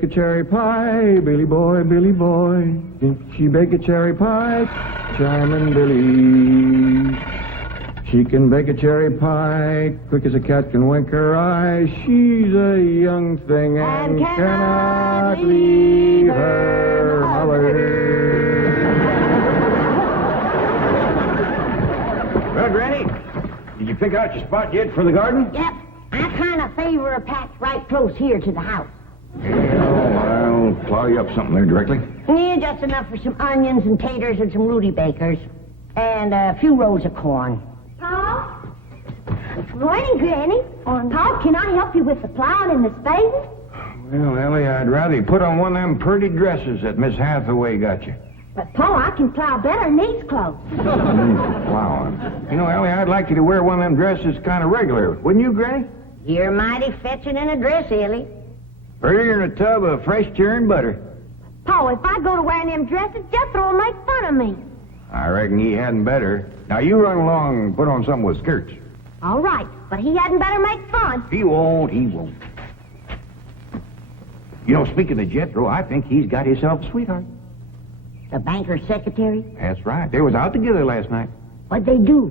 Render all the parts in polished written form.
bake a cherry pie? Billy boy, Billy boy. Can she bake a cherry pie? Charming Billy. She can bake a cherry pie, quick as a cat can wink her eye. She's a young thing and cannot leave her mother. Well, Granny, did you pick out your spot yet for the garden? Yep. I kind of favor a patch right close here to the house. I'll plow you up something there directly. Yeah, just enough for some onions and taters and some Rudy Bakers. And a few rows of corn. Paul? Morning, Granny. Paul, can I help you with the plowing and the spading? Well, Ellie, I'd rather you put on one of them pretty dresses that Miss Hathaway got you. But, Paul, I can plow better in these clothes. Plowing. You know, Ellie, I'd like you to wear one of them dresses kind of regular. Wouldn't you, Granny? You're mighty fetching in a dress, Elly. Prettier than a tub of fresh churned butter. Paul, if I go to wearing them dresses, Jethro will make fun of me. I reckon he hadn't better. Now, you run along and put on something with skirts. All right, but he hadn't better make fun. He won't. You know, speaking of Jethro, I think he's got himself a sweetheart. The banker's secretary? That's right. They was out together last night. What'd they do?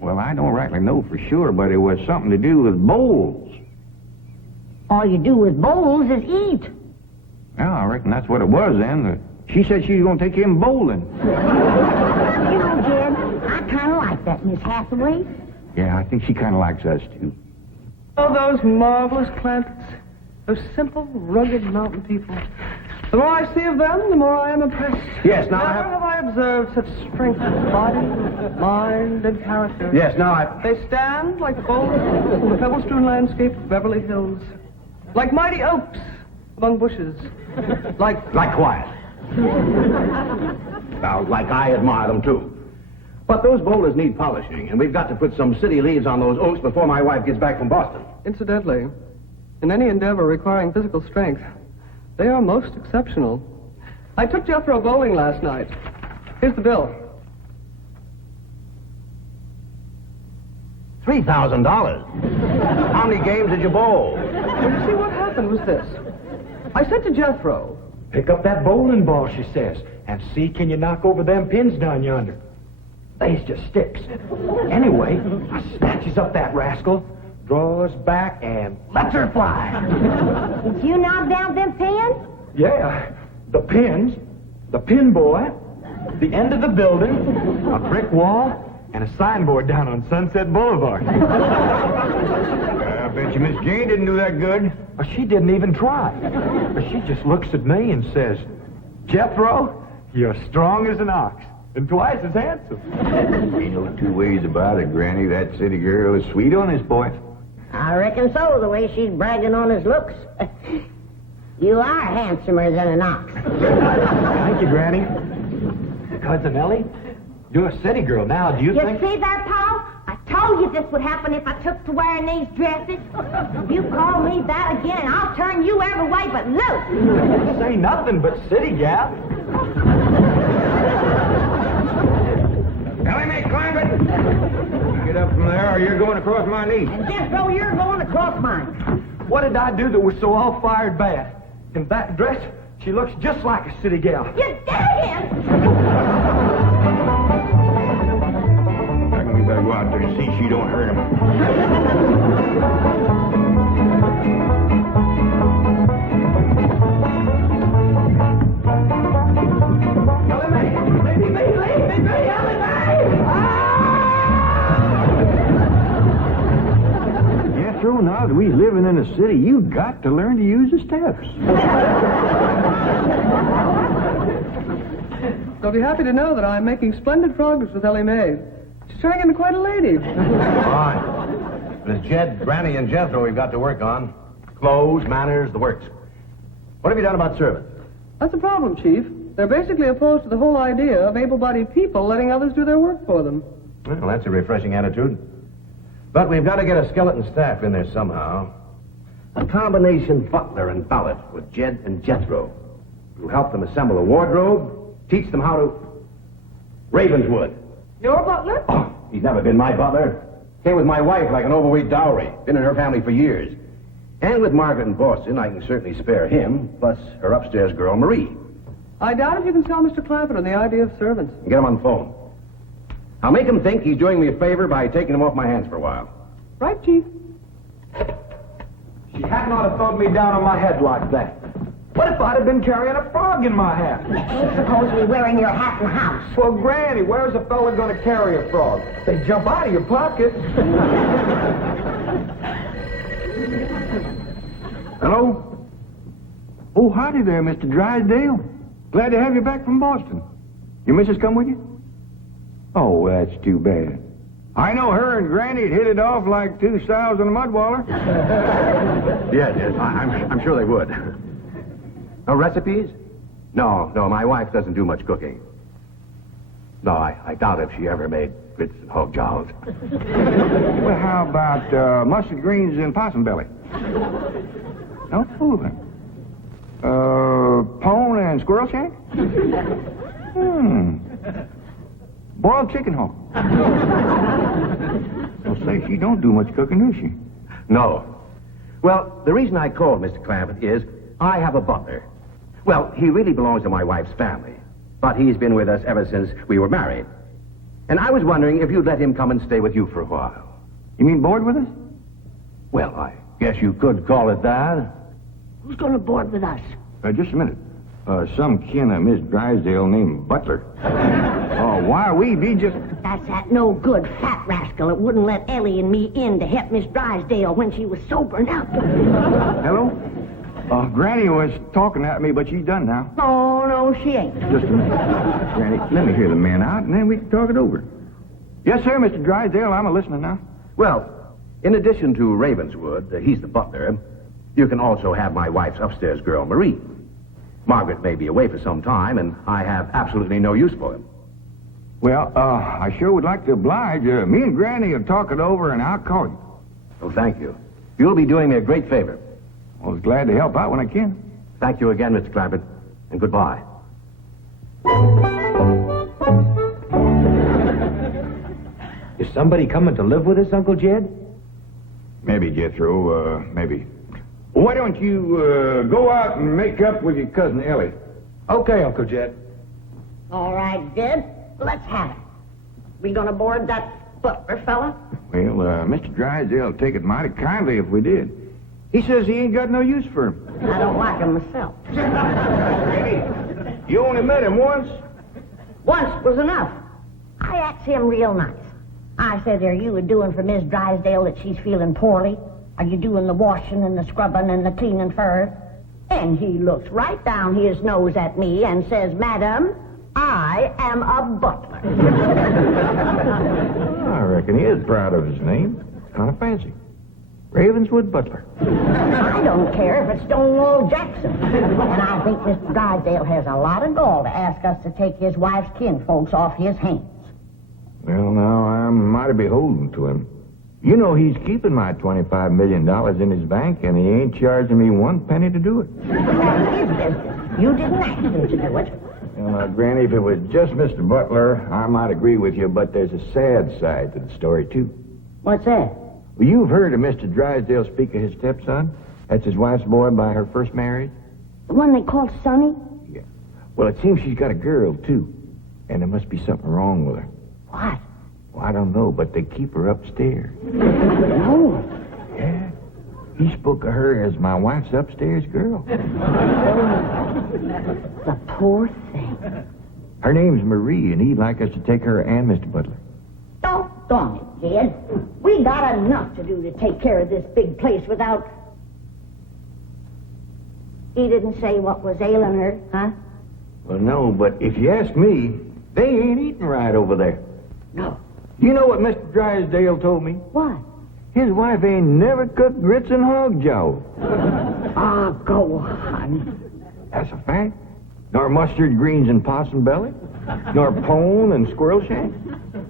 Well, I don't rightly know for sure, but it was something to do with bowls. All you do with bowls is eat. Well, I reckon that's what it was then. She said she was going to take him bowling. You know, Jed, I kind of like that Miss Hathaway. Yeah, I think she kind of likes us, too. Oh, those marvelous Clampetts. Those simple, rugged mountain people. The more I see of them, the more I am impressed. Yes, now Never have I observed such strength of body, mind, and character. Yes, now They stand like boulders in the pebble-strewn landscape of Beverly Hills. Like mighty oaks among bushes. Like quiet. Now, like I admire them, too. But those boulders need polishing, and we've got to put some city leaves on those oaks before my wife gets back from Boston. Incidentally, in any endeavor requiring physical strength, they are most exceptional. I took Jethro bowling last night. Here's the bill. $3,000. How many games did you bowl? Well, you see, what happened was this. I said to Jethro, "Pick up that bowling ball," she says, "and see can you knock over them pins down yonder." They's just sticks. Anyway, I snatches up that rascal, draws back, and lets her fly. Did you knock down them pins? Yeah, the pins, the pin boy, the end of the building, a brick wall, and a signboard down on Sunset Boulevard. I bet you Miss Jane didn't do that good. She didn't even try. She just looks at me and says, "Jethro, you're strong as an ox and twice as handsome." Ain't no two ways about it, Granny. That city girl is sweet on this boy. I reckon so, the way she's bragging on his looks. You are handsomer than an ox. Thank you, Granny. Cousin Ellie, you're a city girl now. Do you You think... see that, Paul? I told you this would happen if I took to wearing these dresses. If you call me that again, I'll turn you every way but loose. Say nothing but city gal. Ellie May, Clampett! Get up from there or you're going across my knee. And Jethro, you're going across mine. What did I do that was so all-fired bad? In that dress, she looks just like a city gal. You did it! I reckon we better go out there and see she don't hurt him. Ellie May! Ellie May! Ellie May! Jethro, now that we living in a city, you got to learn to use the steps. I'll be happy to know that I'm making splendid progress with Ellie May. She's turning into quite a lady. Fine. But it's Jed, Granny, and Jethro we've got to work on. Clothes, manners, the works. What have you done about servants? That's the problem, Chief. They're basically opposed to the whole idea of able-bodied people letting others do their work for them. Well, that's a refreshing attitude. But we've got to get a skeleton staff in there somehow. A combination butler and valet with Jed and Jethro. Who help them assemble a wardrobe, teach them how to... Ravenswood. Your butler? Oh, he's never been my butler. Came with my wife like an overweight dowry. Been in her family for years. And with Margaret in Boston, I can certainly spare him, plus her upstairs girl, Marie. I doubt if you can sell Mr. Clampett on the idea of servants. And get him on the phone. I'll make him think he's doing me a favor by taking him off my hands for a while. Right, Chief? She hadn't ought to throw me down on my head like that. What if I'd have been carrying a frog in my hat? You ain't supposed to be wearing your hat in the house. Well, Granny, where's a fella going to carry a frog? They jump out of your pocket. Hello? Oh, howdy there, Mr. Drysdale. Glad to have you back from Boston. Your missus come with you? Oh, that's too bad. I know her and Granny'd hit it off like two sows in a mud waller. Yes, I'm sure they would. No recipes? No, my wife doesn't do much cooking. No, I doubt if she ever made grits and hog jows. Well, how about mustard greens and possum belly? No fooling. Pone and squirrel shank? Boiled chicken hog. Well, say, she don't do much cooking, does she? No. Well, the reason I called Mr. Clampett is I have a butler. Well, he really belongs to my wife's family, but he's been with us ever since we were married. And I was wondering if you'd let him come and stay with you for a while. You mean board with us? Well, I guess you could call it that. Who's going to board with us? Just a minute. Some kin of Miss Drysdale named Butler. Why, we be just... That's that no good fat rascal that wouldn't let Ellie and me in to help Miss Drysdale when she was sobering up. Hello? Granny was talking at me, but she's done now. Oh, no, she ain't. Just a minute. Granny, let me hear the man out, and then we can talk it over. Yes, sir, Mr. Drysdale. I'm a-listening now. Well, in addition to Ravenswood, he's the butler, you can also have my wife's upstairs girl, Marie. Margaret may be away for some time, and I have absolutely no use for him. Well, I sure would like to oblige. Me and Granny will talk it over, and I'll call you. Oh, thank you. You'll be doing me a great favor. I was glad to help out when I can. Thank you again, Mr. Clampett, and goodbye. Is somebody coming to live with us, Uncle Jed? Maybe, Jethro, maybe. Well, why don't you go out and make up with your cousin Elly? Okay, Uncle Jed. All right, Jed. Let's have it. We going to board that butler fella? Well, Mr. Drysdale will take it mighty kindly if we did. He says he ain't got no use for him. I don't like him myself. You only met him once? Once was enough. I asked him real nice. I said, are you doing for Miss Drysdale that she's feeling poorly? Are you doing the washing and the scrubbing and the cleaning for her? And he looks right down his nose at me and says, Madam, I am a butler. I reckon he is proud of his name. Kind of fancy. Ravenswood Butler. I don't care if it's Stonewall Jackson. And I think Mr. Drysdale has a lot of gall to ask us to take his wife's kinfolks off his hands. Well, now, I'm mighty beholden to him. You know he's keeping my $25 million in his bank, and he ain't charging me one penny to do it. That's his business. You didn't ask him to do it. Well, now, Granny, if it was just Mr. Butler, I might agree with you, but there's a sad side to the story, too. What's that? Well, you've heard of Mr. Drysdale speak of his stepson? That's his wife's boy by her first marriage? The one they call Sonny? Yeah. Well, it seems she's got a girl, too. And there must be something wrong with her. What? Well, I don't know, but they keep her upstairs. No. Yeah. He spoke of her as my wife's upstairs girl. The poor thing. Her name's Marie, and he'd like us to take her and Mr. Butler. Doggone it, Jed. We got enough to do to take care of this big place without... He didn't say what was ailing her, huh? Well, no, but if you ask me, they ain't eating right over there. No. You know what Mr. Drysdale told me? What? His wife ain't never cooked grits and hog jowl. Ah, go on. That's a fact. Nor mustard greens and possum belly. Nor pone and squirrel shank.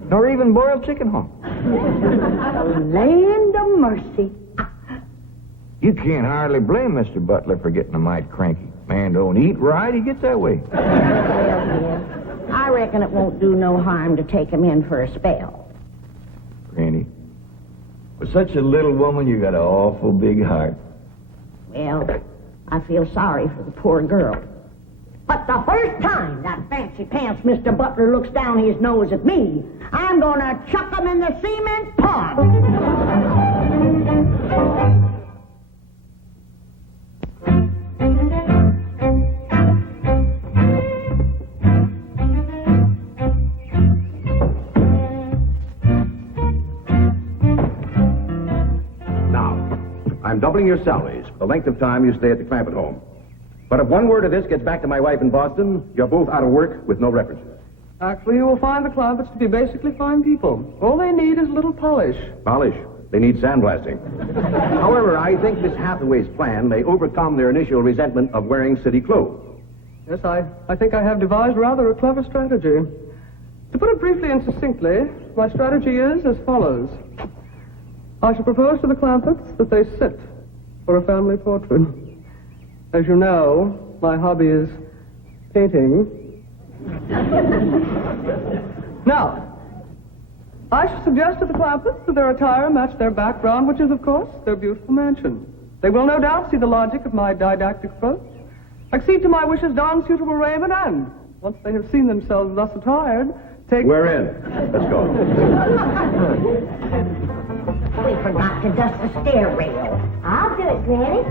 Nor even boiled chicken hog. Land of mercy. You can't hardly blame Mr. Butler for getting a mite cranky. Man don't eat right, he gets that way. Well, dear, I reckon it won't do no harm to take him in for a spell. Granny, for such a little woman, you got an awful big heart. Well, I feel sorry for the poor girl. But the first time that fancy pants Mr. Butler looks down his nose at me, I'm gonna chuck him in the cement pond. I'm doubling your salaries for the length of time you stay at the Clampett home. But if one word of this gets back to my wife in Boston, you're both out of work with no references. Actually, you will find the Clampetts to be basically fine people. All they need is a little polish. Polish. They need sandblasting. However, I think Miss Hathaway's plan may overcome their initial resentment of wearing city clothes. Yes, I think I have devised rather a clever strategy. To put it briefly and succinctly, my strategy is as follows. I shall propose to the Clampetts that they sit for a family portrait. As you know, my hobby is painting. Now, I shall suggest to the Clampetts that their attire match their background, which is, of course, their beautiful mansion. They will no doubt see the logic of my didactic approach, accede to my wishes, don suitable raiment, and, once they have seen themselves thus attired, take... We're in. Let's go. We forgot to dust the stair rail. I'll do it, Granny.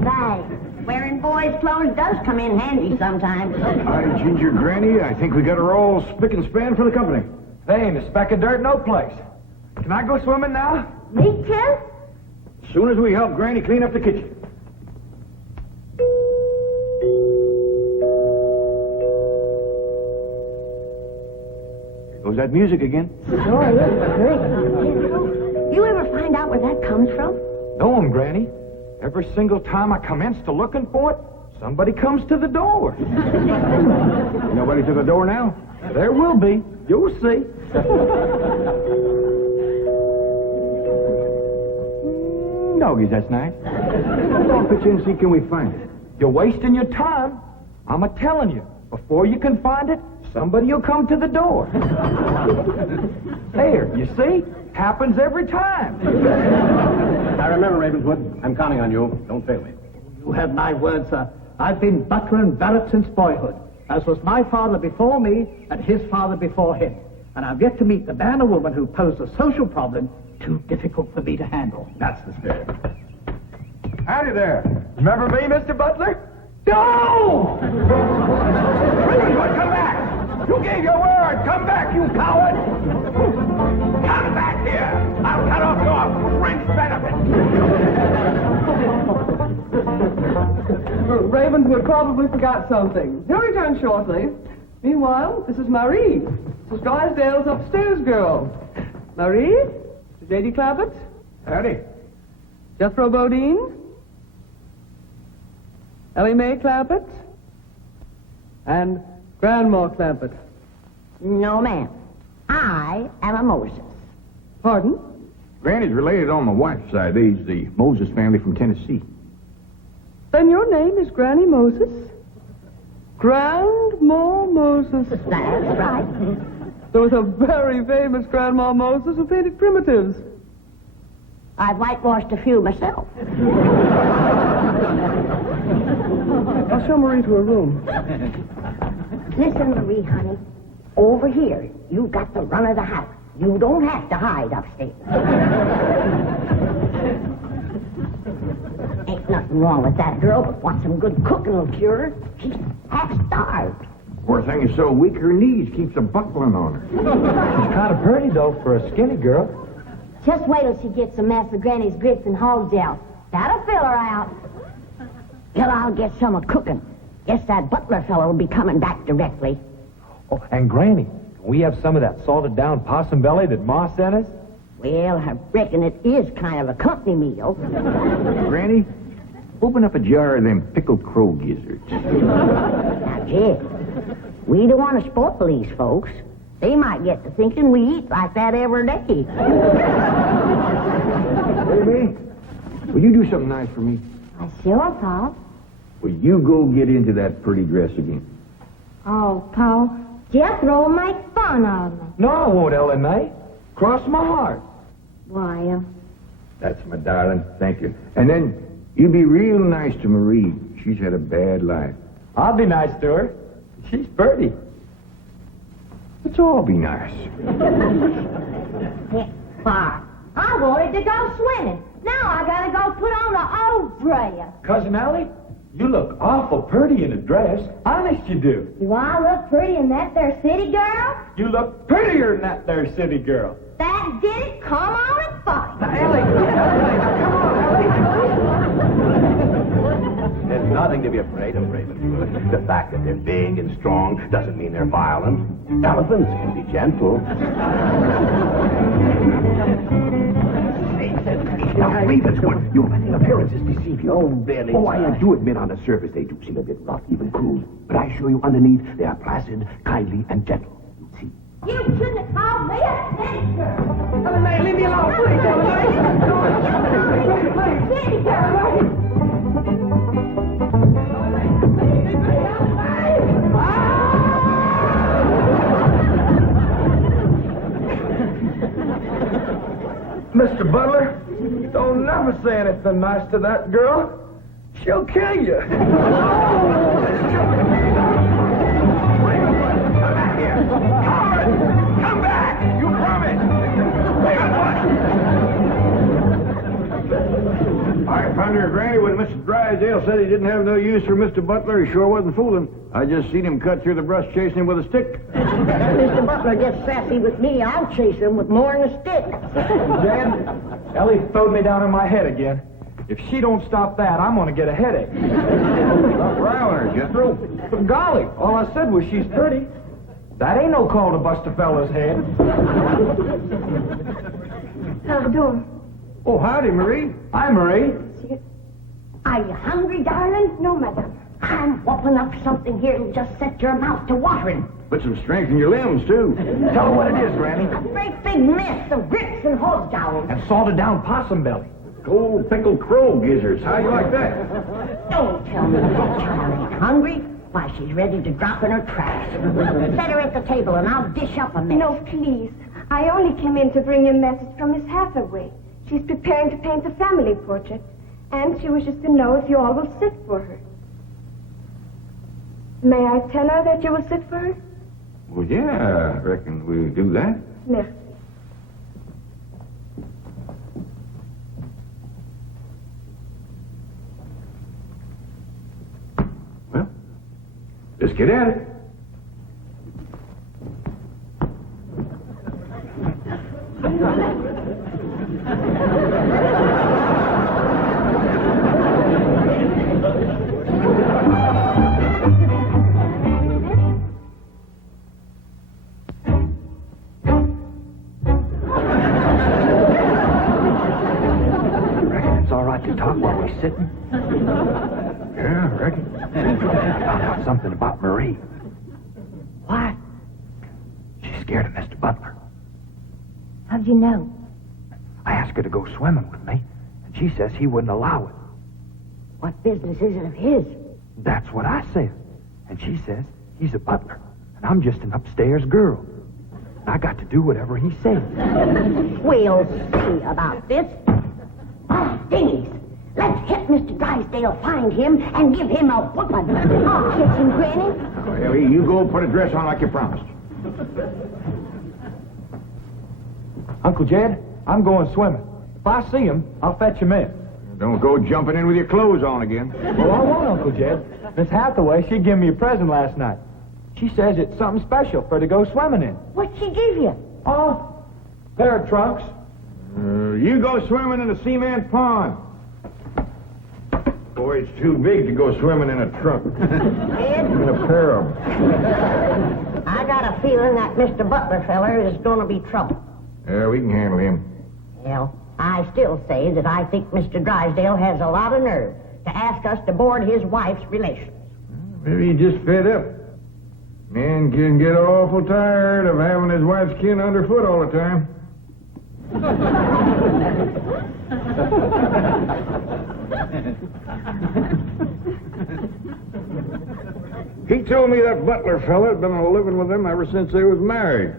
Right. Wearing boys' clothes does come in handy sometimes. Hi, Ginger Granny. I think we got her all spick and span for the company. They ain't a speck of dirt no place. Can I go swimming now? Me too? As soon as we help Granny clean up the kitchen. Was that music again? Sure is. You ever find out where that comes from? No, Granny. Every single time I commence to looking for it, somebody comes to the door. Nobody to the door now? There will be. You'll see. Doggies, that's nice. I'll pitch in and see can we find it. You're wasting your time. I'm a-telling you. Before you can find it, somebody will come to the door. There, you see? Happens every time. Now remember, Ravenswood, I'm counting on you. Don't fail me. You have my word, sir. I've been butler and valet since boyhood, as was my father before me and his father before him. And I've yet to meet the man or woman who posed a social problem too difficult for me to handle. That's the spirit. Howdy there. Remember me, Mr. Butler? No! Ravenswood, come back! You gave your word! Come back, you coward! Come back here! I'll cut off your French benefit! Ravenswood probably forgot something. He'll return shortly. Meanwhile, this is Marie. This is Drysdale's upstairs girl. Marie? J.D. Clampett? Howdy. Jethro Bodine? Ellie May Clampett? And Grandma Clampett. No, ma'am. I am a Moses. Pardon? Granny's related on my wife's side. They's the Moses family from Tennessee. Then your name is Granny Moses? Grandma Moses. That's right. There was a very famous Grandma Moses who painted primitives. I've whitewashed a few myself. I'll show Marie to her room. Listen, Marie, honey. Over here, you've got the run of the house. You don't have to hide upstairs. Ain't nothing wrong with that girl, but want some good cooking will cure her. She's half starved. Poor thing is so weak her knees keeps a buckling on her. She's kind of pretty, though, for a skinny girl. Just wait till she gets some mess of Granny's grits and hog gel. That'll fill her out. Till I'll get some of cooking. Guess that butler fellow will be coming back directly. Oh, and Granny, can we have some of that salted down possum belly that Ma sent us? Well, I reckon it is kind of a company meal. Granny, open up a jar of them pickled crow gizzards. Now, Jed, we don't want to spoil these folks. They might get to thinking we eat like that every day. Baby, will you do something nice for me? Sure, Paul. Will you go get into that pretty dress again? Oh, Paul, Jethro will make fun of me. No, I won't, Ellie May. Cross my heart. Why, That's my darling. Thank you. And then you be real nice to Marie. She's had a bad life. I'll be nice to her. She's pretty. Let's all be nice. Bar. I wanted to go swimming. Now I gotta go put on an old dress. Cousin Ellie, you look awful pretty in a dress. Honest you do. Do I look pretty in that there city girl? You look prettier than that there city girl. That did it. Come on and fight. There's nothing to be afraid of, Raymond. The fact that they're big and strong doesn't mean they're violent. Elephants can be gentle. Now, Raven, your wedding appearances deceive you. Oh, Billy. Oh, I do admit on the surface they do seem a bit rough, even cruel. But I assure you, underneath, they are placid, kindly, and gentle. You'll see. You shouldn't have called me a city girl. Elly May, leave me alone, please, Elly May. City girl. Mr. Butler, don't never say anything nice to that girl. She'll kill you. Come back here. Come back! You promised! I found her granny when Mr. Drysdale said he didn't have no use for Mr. Butler. He sure wasn't fooling. I just seen him cut through the brush chasing him with a stick. Mr. Butler gets sassy with me, I'll chase him with more than a stick. Dad, Ellie throwed me down on my head again. If she don't stop that, I'm going to get a headache. Stop riling her, Jethro. But golly, all I said was she's pretty. That ain't no call to bust a fella's head. How you doing? Oh, howdy, Marie. Hi, Marie. Are you hungry, darling? No, madam. I'm whopping up something here that'll just set your mouth to watering. Put some strength in your limbs, too. Tell her what it is, Granny. A great big mess of grits and hog jowls. And salted down possum belly. Cold pickled crow gizzards. How you like that? Don't tell me that child ain't hungry. Why, she's ready to drop in her tracks. Set her at the table and I'll dish up a mess. No, please. I only came in to bring you a message from Miss Hathaway. She's preparing to paint a family portrait, and she wishes to know if you all will sit for her. May I tell her that you will sit for her? Well, yeah, I reckon we'll do that. Merci. Well, let's get at it. To talk while we're sitting? Yeah, I reckon. I found out something about Marie. What? She's scared of Mr. Butler. How'd you know? I asked her to go swimming with me, and she says he wouldn't allow it. What business is it of his? That's what I said. And she says he's a butler, and I'm just an upstairs girl. I got to do whatever he says. We'll see about this. Oh, dingies. Let's hit Mr. Drysdale, find him, and give him a whooping. I'll catch him, Granny. Well, Ellie, you go put a dress on like you promised. Uncle Jed, I'm going swimming. If I see him, I'll fetch him in. Don't go jumping in with your clothes on again. Well, I won't, Uncle Jed. Miss Hathaway, she gave me a present last night. She says it's something special for her to go swimming in. What'd she give you? Oh, pair of trunks. You go swimming in the cement pond. Boy, it's too big to go swimming in a trunk. Ed, Even a pair of them. I got a feeling that Mr. Butler feller is going to be trouble. Yeah, we can handle him. Well, I still say that I think Mr. Drysdale has a lot of nerve to ask us to board his wife's relations. Maybe he just fed up. Man can get awful tired of having his wife's kin underfoot all the time. He told me that butler fella had been living with them ever since they was married.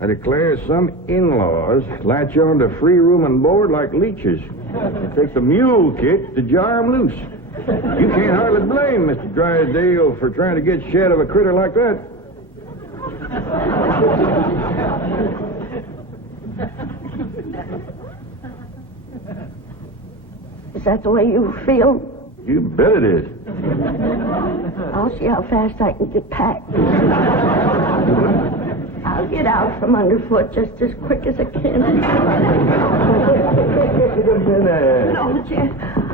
I declare some in-laws latch on to free room and board like leeches. It takes a mule kick to jar 'em loose. You can't hardly blame Mr. Drysdale for trying to get shed of a critter like that. Is that the way you feel? You bet it is. I'll see how fast I can get packed. I'll get out from underfoot just as quick as I can. No, Jeff.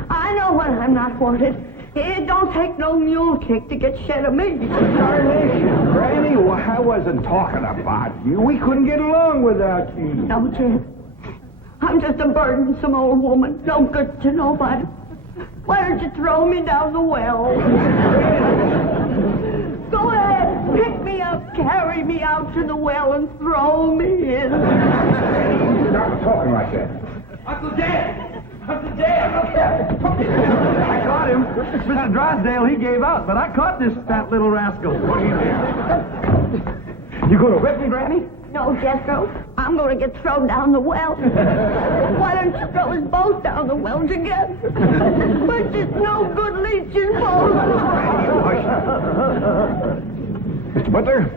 I know when I'm not wanted. It don't take no mule kick to get shed of me. Darnation, Granny, well, I wasn't talking about you. We couldn't get along without you. No, Jeff. I'm just a burdensome old woman, no good to nobody. Why don't you throw me down the well? Go ahead, pick me up, carry me out to the well, and throw me in. Stop talking like that. Uncle Dan! Uncle Dan! I caught him. Mr. Drysdale, he gave out, but I caught this fat little rascal. What do you mean? You going to whip me, Granny? No, Jethro, I'm going to get thrown down the well. Why don't you throw us both down the well together? But it's no good leeching both. Mr. Butler,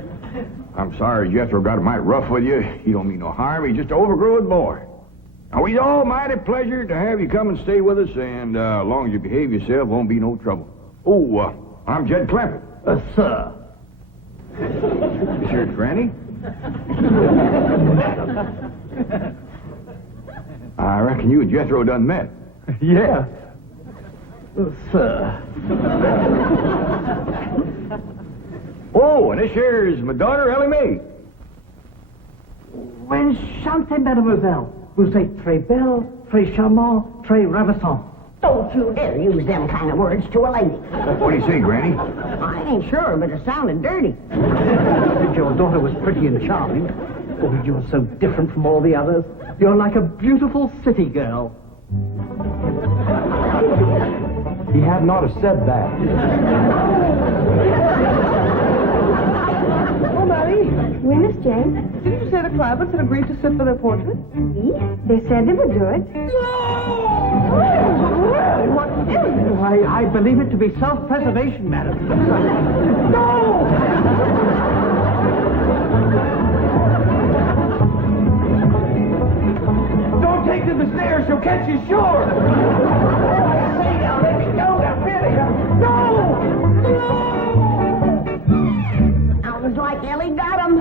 I'm sorry Jethro got mighty rough with you. He don't mean no harm. He's just an overgrown boy. Now, we's all mighty pleasure to have you come and stay with us, and as long as you behave yourself, won't be no trouble. Oh, I'm Jed Clampett. Sir. This here's Granny. I reckon you and Jethro done met. Yeah. Sir. Oh, and this here is my daughter, Ellie May. Enchantée, mademoiselle. Vous êtes très belle, très charmant, très ravissant. Don't you dare use them kind of words to a lady. What do you say, Granny? I ain't sure, but it sounded dirty. If your daughter was pretty and charming, oh, you're so different from all the others. You're like a beautiful city girl. He had not have said that. Oh, Marie, Oui, Miss Jane. didn't you say the Clampetts had agreed to sit for their portrait? Oui, they said they would do it. What is it? I believe it to be self-preservation, madam. No! Don't take to the stairs. She'll catch you sure. Say now, let me go. Now, really. Sounds like Elly got him.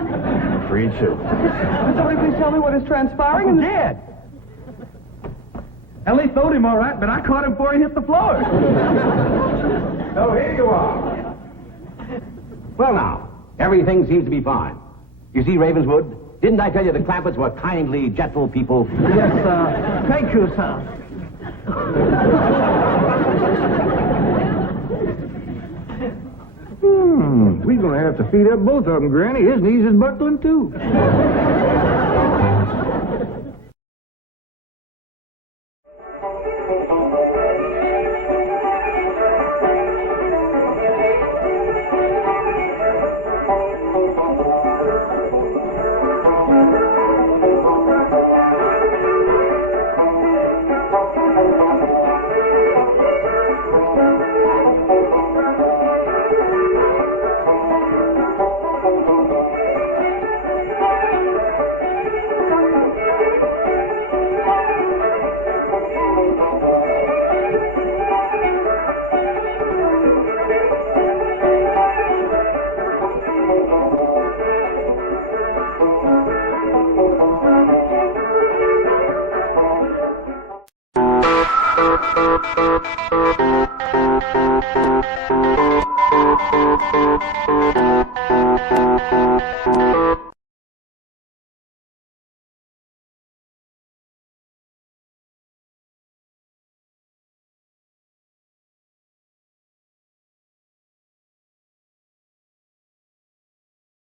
Afraid so. Could somebody please tell me what is transpiring? I'm dead. Ellie throwed him all right, but I caught him before he hit the floor. So here you are. Well, now, everything seems to be fine. You see, Ravenswood, didn't I tell you the Clampetts were kindly, gentle people? Yes, sir. Thank you, sir. We're going to have to feed up both of them, Granny. His knees is buckling, too. Thank you.